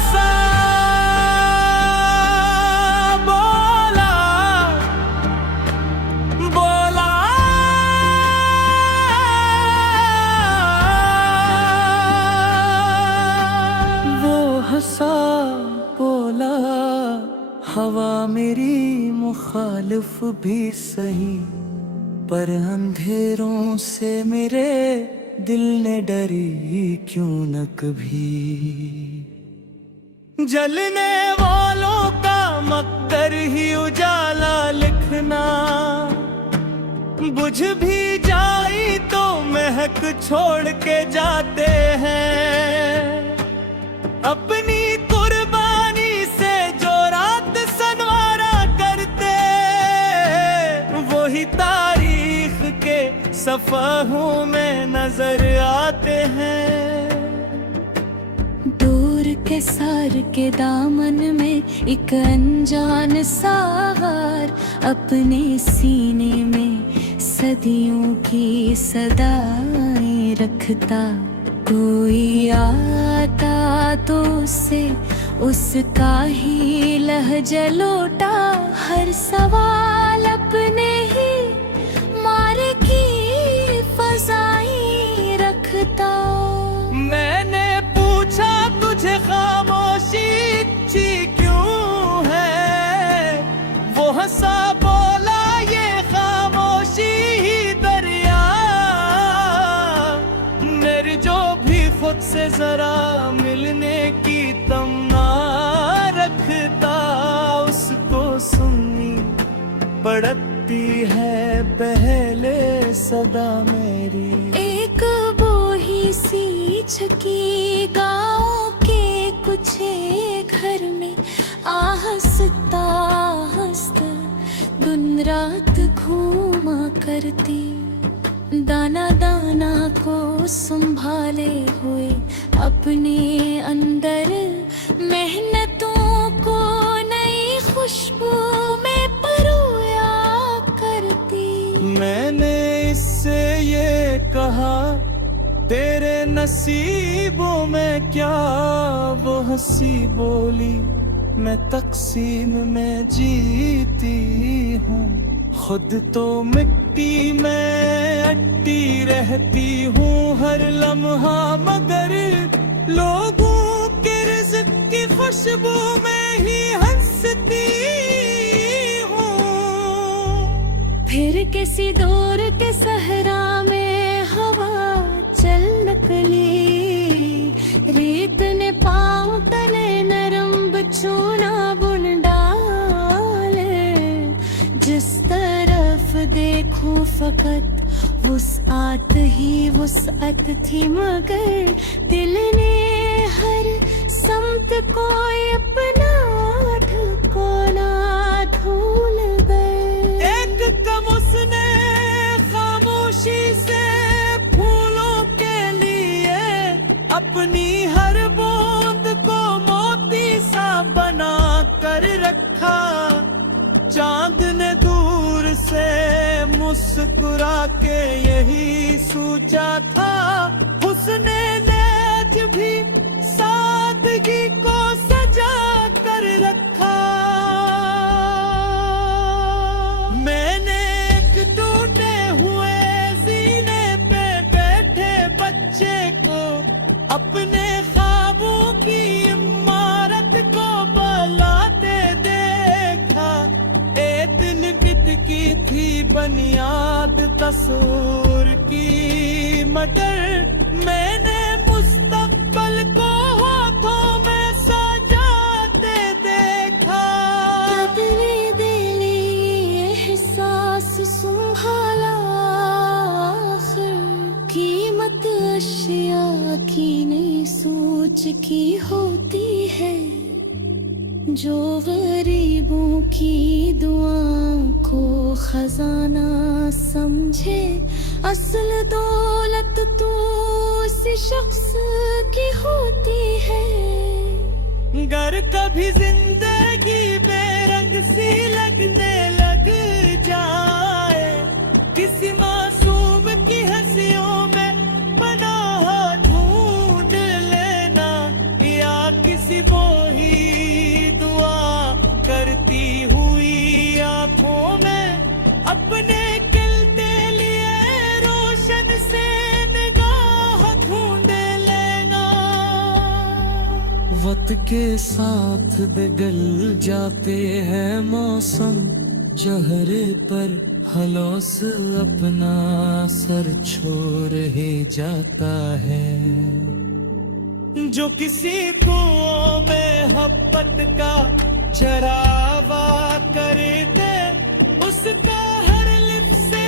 हंसा बोला बोला वो हंसा बोला हवा मेरी मुखालिफ भी सही, पर अंधेरों से मेरे दिल ने डरी क्यों न कभी। जलने वालों का मकदर ही उजाला लिखना, बुझ भी जाई तो महक छोड़ के जाते हैं। अपनी कुर्बानी से जो रात सनवारा करते, वही तारीख के सफ़हों में नजर आते हैं। दूर के सार के दामन में एक अनजान सागार, अपने सीने में सदियों की सदाएं रखता। कोई आता तो उसे उसका ही लहजा लौटा, हर सवाल अपने ही मारे की फज़ाएं रखता। मैंने पूछा तुझे खामोशी अच्छी क्यों है, वो हंसा बोला ये खामोशी ही दरिया। मेरी जो भी खुद से जरा मिलने की तमन्ना रखता, उसको सुननी पड़ती है पहले सदा मेरी। एक बोही सी छकी गाँव के कुछ घर में आहस्ता हंसता दिन रात घूमा करती। दाना दाना को संभाले हुए अपने अंदर मेहनतों को नई खुशबू में परोया करती। मैंने इससे ये कहा तेरे नसीबों में क्या, वो हंसी बोली मैं तकसीम में जीती हूँ। खुद तो मिट्टी में अट्टी रहती हूँ हर लम्हा, मगर लोगों के रिज़्क़ की खुशबू में ही हंसती हूँ। फिर किसी दौर के सहरा में हवा चल निकली, रेत ने पाँव तले नरम बचूना बुन डाले। जिस तरफ देखूं फकत वुसअत ही वुसअत थी, मगर दिल ने हर समत को अपना ठिकाना ढूंढ गए। एक कम उसने खामोशी से फूलों के लिए अपनी हर बूंद को मोती सा बना कर रखा। चांद ने दूर से मुस्कुरा के यही सोचा था, उसने नेज भी सादगी को सजा कर रखा। मैंने एक टूटे हुए सीने पे बैठे बच्चे को अपने ख्वाबों की इमारत को बनाते देखा। एक दिन की थी बुनियाद तस्वीर की मटर, मैंने मुस्तकबल को हाथों में सजाते देखा। बदले दिली एहसास संभाला, आखिर कीमत अशिया की नई सोच की होती है। जो गरीबों की दुआओं को खजाना समझे, असल दौलत तो उस शख्स की होती है। गर कभी जिंदगी बेरंग सी लगने लग जाए, किसी मासूम की हंसियों में पनाह ढूंढ लेना, या किसी वक्त के साथ बिगल जाते हैं मौसम, चेहरे पर हलोस अपना सर छोड़ ही जाता है। जो किसी कुओं में मोहब्बत का चरावा कर दे, उसका हर लिप से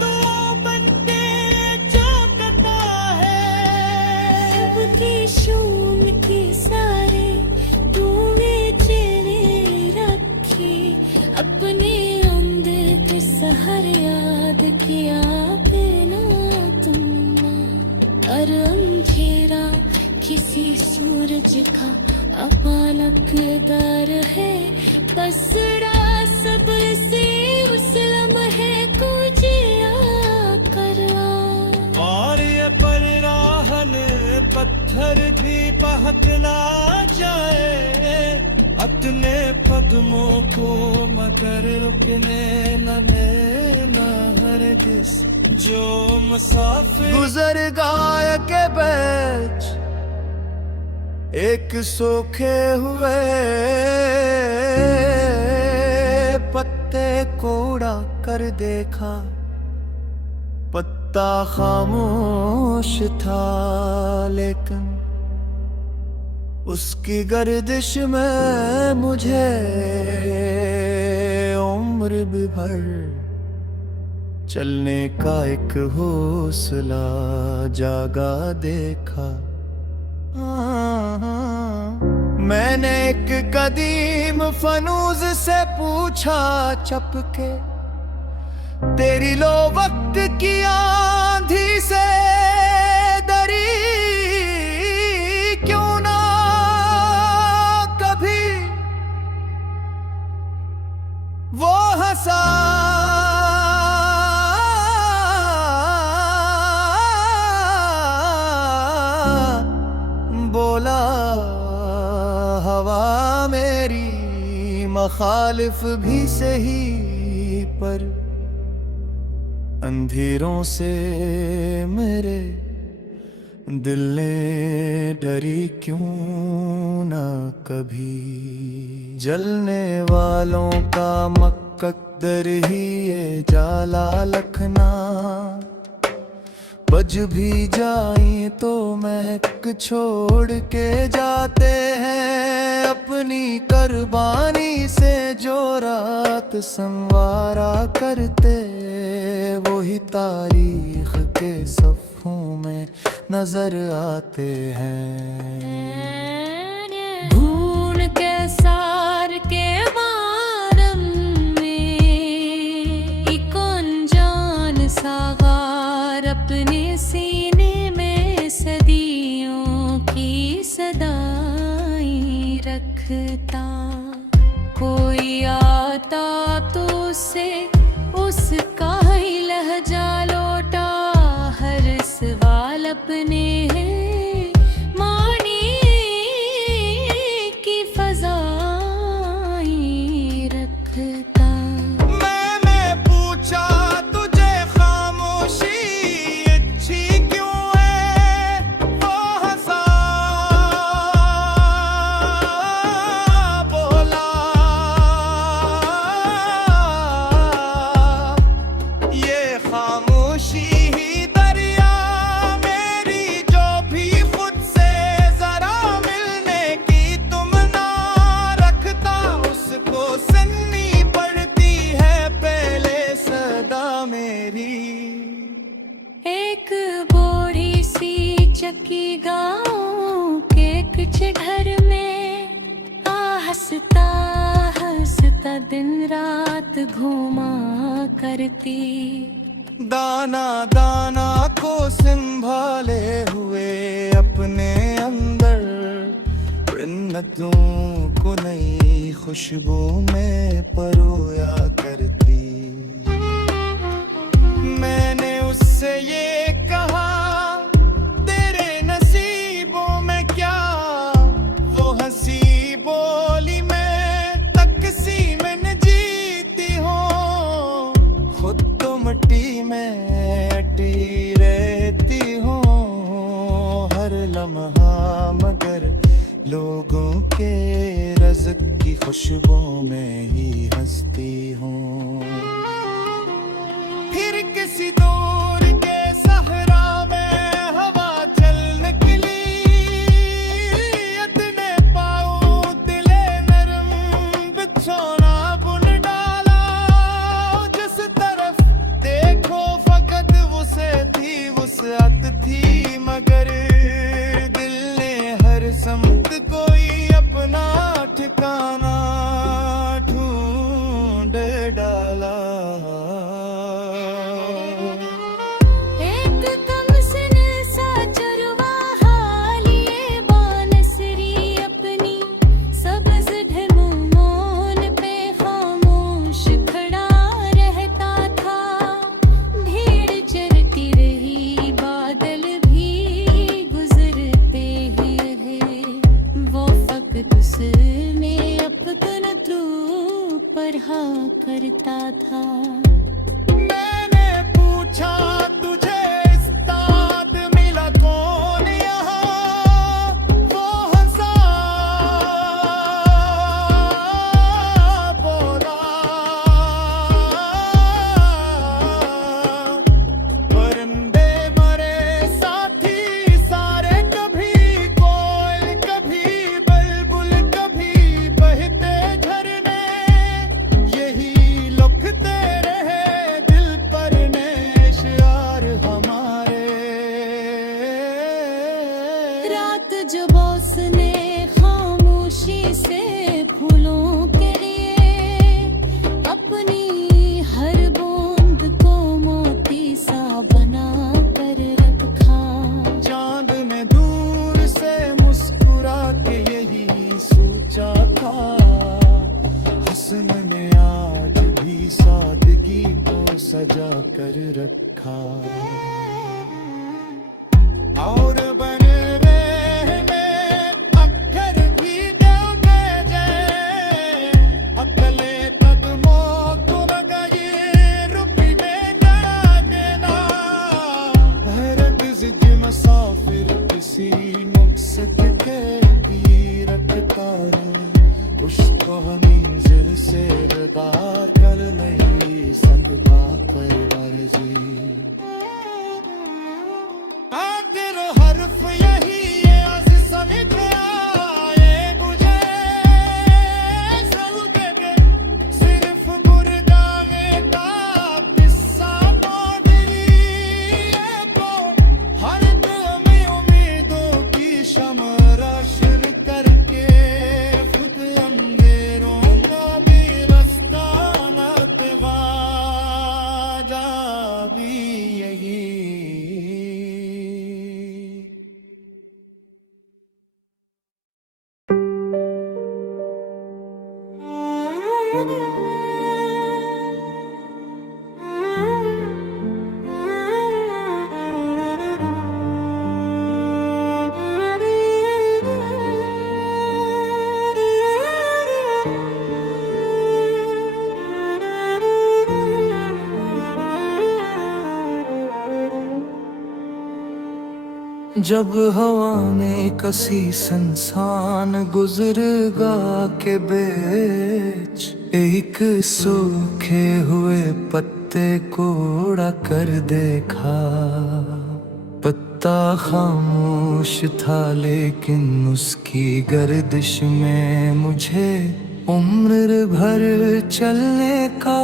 दुआ बनके चौंकता है। सबकी शूम के सारे धुएं चेहरे रखे, अपने अंदर के सहर याद किया बिना तुम। और अंधेरा किसी सूरज का अचानक दर है, बसड़ा सब्र से उस लम्हे को जिया करवा। और ये परराहन पत्थर भी पहकना जाए, अपने कदमों को मगर रुकने न देना हरगिज़। जो मुसाफिर गुजर गाय के बीच एक सूखे हुए पत्ते को उड़ा कर देखा, पत्ता खामोश था लेकिन उसकी गर्दिश में मुझे उम्र भी भर चलने का एक हौसला जागा देखा। मैंने एक कदीम फनूज से पूछा चपके, तेरी लो वक्त की आंधी से डरी क्यों ना कभी वो हंसा। बोला हवा मेरी मखालिफ भी सही, पर अंधेरों से मेरे दिल ने डरी क्यों ना कभी। जलने वालों का मकद्दर ही ये जाला लखना, बज भी जाए तो महक छोड़ के जाते हैं। अपनी कुर्बानी से जो रात संवारा करते, वही तारीख के सफ़ों में नजर आते हैं। ढूंढ के सार के मारम में एक अनजान सा गार, अपने सीने में सदियों की सदाई रखता। कोई आता तो उसे उसका ही लहजा लौटा, हर सवाल अपने है मानी की फजाई रखता। मैं पूछा तुझे खामोशी अच्छी क्यों है, वो हंसा। बोला ये खामोशी ही दरिया मेरी, जो भी खुद से जरा मिलने की तुमना रखता, उसको सुननी पड़ती है पहले सदा मेरी। एक बूढ़ी सी चक्की गाँव के कुछ घर में हंसता हंसता दिन रात घूमा करती। दाना दाना को संभाले हुए अपने अंदर, मिन्नतों को नई खुशबू में परोया करती। मैंने उससे ये कहा तेरे नसीबों में क्या, वो हंसी बोली मैं तकसीम में जीती हूँ। खुद तो मिट्टी में अटी रहती हूँ हर लम्हा, मगर लोगों के रज़्क़ की खुशबू में ही हंसती हूँ। फिर किसी दूर के सहरा में हवा चल निकली, इतने पाऊँ दिले नरम बिछौना बुन डाला। जिस तरफ देखो फकत उसे थी वुसअत थी, मगर दिल ने हर समत कोई अपना ठिकाना ढूंढ डाला। एक कमसिन सा चरवाहा लिए बानसरी अपनी, सब्ज़ ढलमोन पे खामोश खड़ा रहता था। भीड़ चरती रही, बादल भी गुजरते ही रहे, वो फकत उसमें अपना ध्रुव पर हाँ करता था। मैंने पूछा तुझे इस्ताद मिला कौन यहाँ, वो हंसा बोला, परिंदे मरे साथी सारे, कभी कोयल कभी बुलबुल कभी बहते झरने, यही लुकते रहे दिल पर नेशयार हमारे। रात जब उसने खामोशी से फूलों के लिए अपनी हर बूंद को मोती सा बना कर रखा। चांद ने दूर से मुस्कुरा के यही सोचा था, हुस्न ने आज भी सादगी को सजा कर रखा। और बन रहे अक्खर भी दिल के जय, अकले कदमों को बगाए रुपी में लगना। हैरत जिज मुसाफिर किसी मकसद के भी रखता है, उसको मंजिल से बेकार कर नहीं सकता कोई मर्जी। आखिर हर्फ यही है, आज समझ आए मुझे सलके के सिर्फ बुरदाने का किस्सा बादली को, हर दम उम्मीदों की शम्म रोशन करके खुद अंधेरों को भी रास्ता नतवा जा भी यही। जब हवा में कसी संसान गुजरगा के बेच, एक सूखे हुए पत्ते को उड़ा कर देखा। पत्ता खामोश था लेकिन उसकी गर्दिश में मुझे उम्र भर चलने का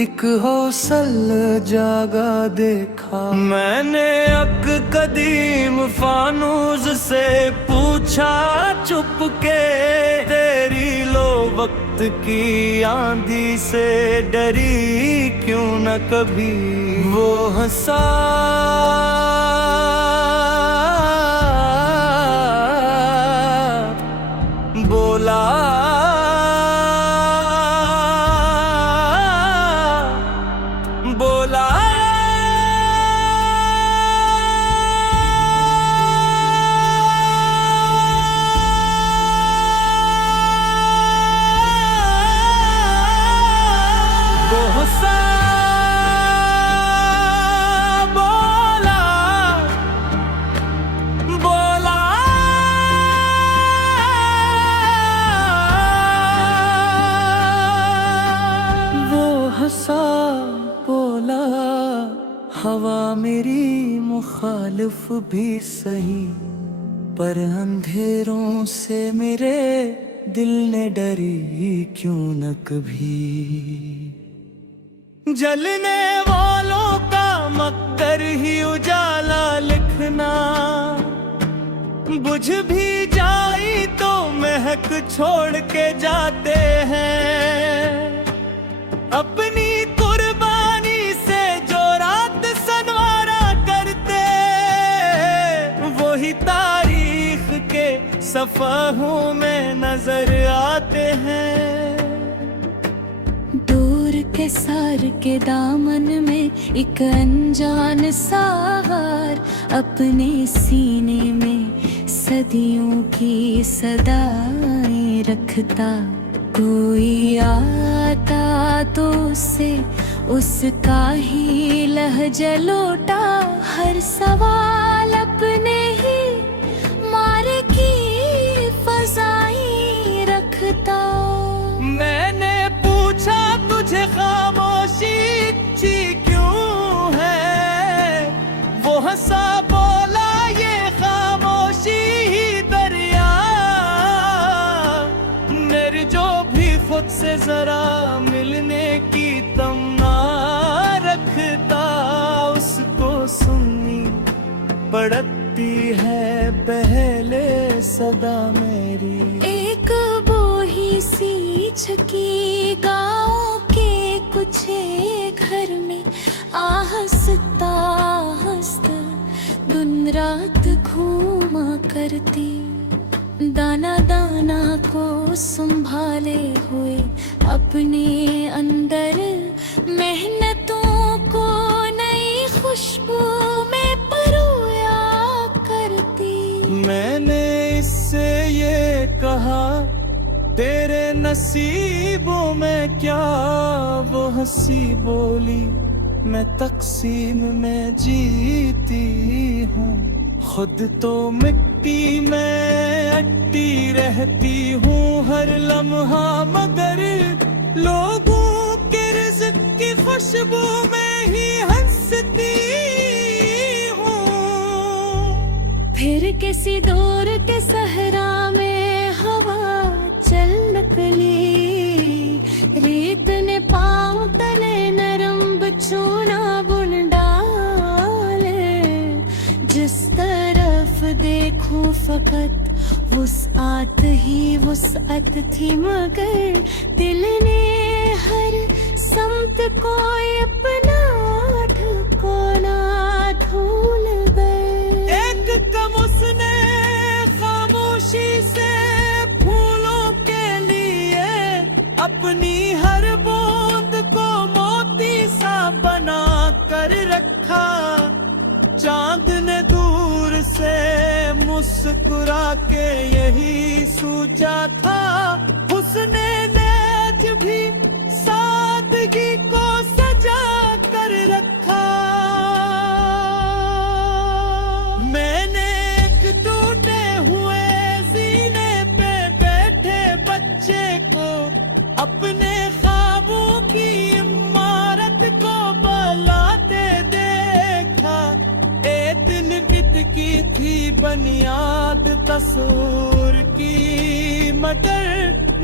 एक हौसला जागा देखा। मैंने अक कदीम फानूस से पूछा चुपके, तेरी लो वक्त की आंधी से डरी क्यों न कभी। वो हंसा बोला बोला गुस्सा बोला खौफ भी सही, पर अंधेरों से मेरे दिल ने डरी क्यों न कभी। जलने वालों का मकदर ही उजाला लिखना, बुझ भी जाई तो महक छोड़ के जाते हैं। अपनी कुर्बानी से जो रात सनवारा करते, वही तारीख के सफ़हों में नजर आते हैं। दूर के सार के दामन में एक अनजान सार, अपने सीने में सदियों की सदाएं रखता। कोई आता तो उसे उसका ही लहजा लौटा, हर सवाल अपने ही मारे की फजाई रखता। मैंने पूछा तुझे खामोशी अच्छी क्यों है, वो हंसा बोला ये खामोशी ही दरिया। मेरी जो भी खुद से जरा मिलने की तमन्ना रखता, उसको सुननी पड़ती है पहले सदा मेरी। एक बोही सी छकी गाँव के कुछ घर में, हंसता हंसता दिन रात घूमा करती। दाना दाना को संभाले हुए अपने अंदर, मेहनतों को नई खुशबू में परोया करती। मैंने इससे ये कहा तेरे नसीबों में क्या, वो हंसी बोली मैं तकसीम में जीती हूँ। खुद तो मिट्टी में अट्टी रहती हूँ हर लम्हा, मगर लोगों के रिज़्क़ की खुशबू में ही हंसती हूँ। फिर किसी दूर के सहरा में हवा चल निकली, रेत ने पाँव तले नरम बचूना बुन डाले। जिस तरफ देखूं फकत वुसअत ही वुसअत थी, मगर दिल ने हर समत को अपना ठिकाना ढूंढ गए। एक कम उसने खामोशी से फूलों के लिए अपनी हर बूंद को मोती सा बना कर रखा। चांद ने दूर से मुस्कुरा के यही सोचा था, उसने नेज भी सादगी को सजा कर रखा। मैंने एक टूटे हुए सीने पे बैठे बच्चे को अपने ख्वाबों की इमारत को बनाते देखा। एक दिन बित की थी बुनियाद तस्वीर की, मगर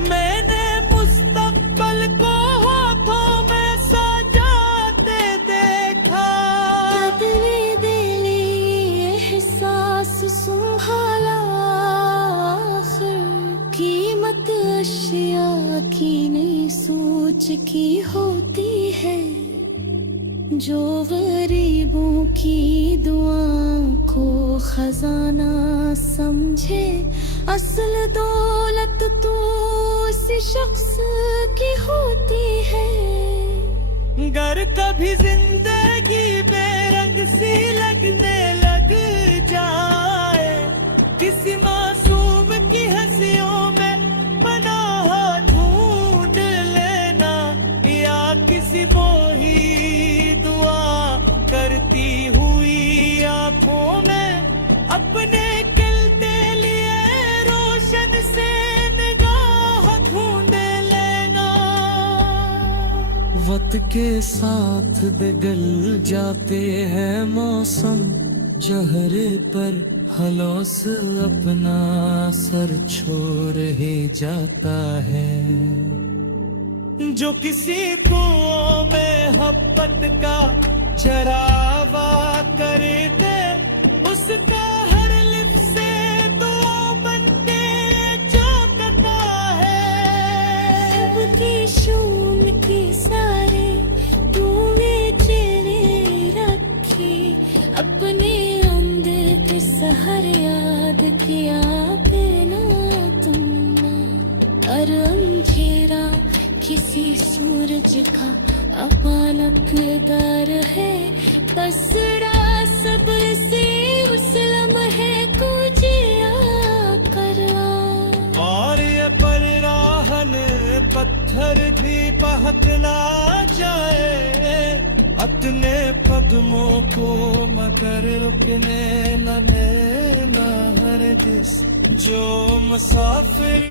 मैंने मुस्तकबिल को हाथों में सजाते देखा। तेरे दिली एहसास संभाला, आखिर कीमत अशिया की नहीं सोच की होती है। जो गरीबों की दुआ को खजाना समझे, असल दौलत तो उसी शख्स की होती है। गर कभी जिंदगी बेरंग सी लगने लग जाए, किसी मासूम की हंसियों में पनाह ढूंढ लेना, या किसी बोही दुआ करती हुई आंखों में अपने खिलते लिए रोशन से निगाह ढूंढ लेना। वक्त के साथ बदल जाते हैं मौसम, चेहरे पर हलौस अपना सर छोड़ ही जाता है। जो किसी कुओं में मोहब्बत का चरावा करे दे, उसका हर लिप से दुआ बनके जाता है। सबके शून के सारे तूने चेहरे रखे, अपने अंदर के सहर याद किया बिना तुमने। और अंधेरा किसी सूरज का अपानकदार है, कसरा सब्र से उस लम्हे को जिया करवा। और ये परराहन पत्थर भी पहकना जाए, अपने कदमों को मगर रुकने न देना हरगिज़। जो मुसाफिर